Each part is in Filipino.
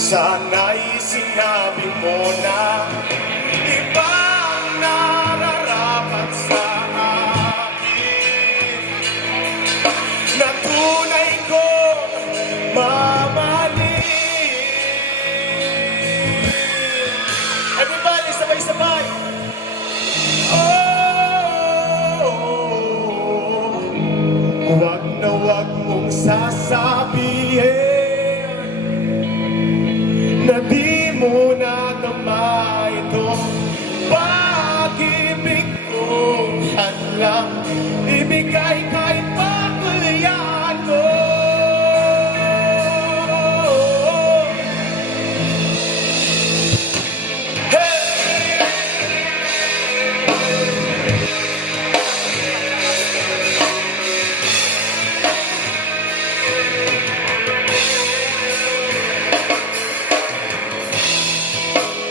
Sana'y sinabi mo na ibang nararapat sa akin, na tunay kong mamahalin. Everybody, sabay-sabay. Huwag na huwag mong sasabihin na di mo nadama itong pag-ibig kong hadlang ibigay kahit pagkulian ko.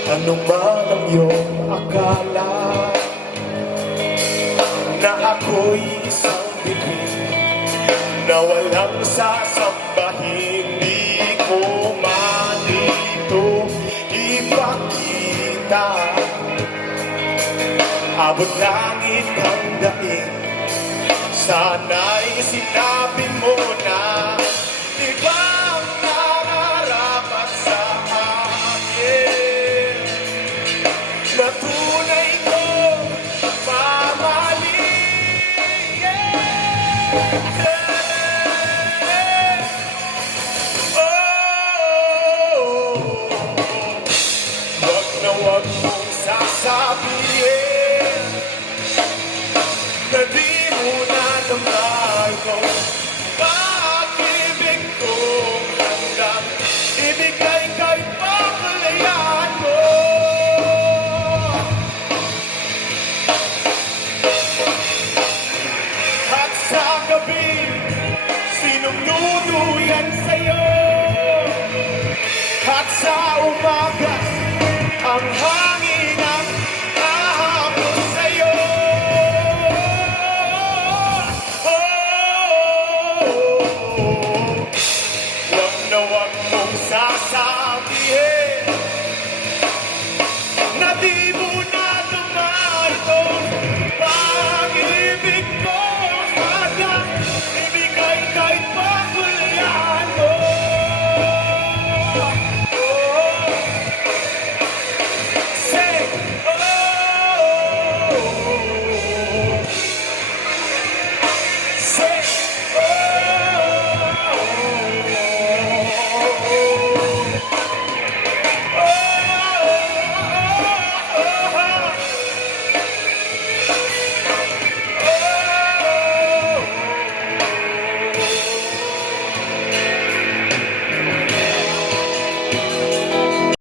Ano man ang iyong akala, na ako'y isang bibig na walang sasambahin, di ko man ito ipakita. Abot langit ang daig, sana'y sinabi mo na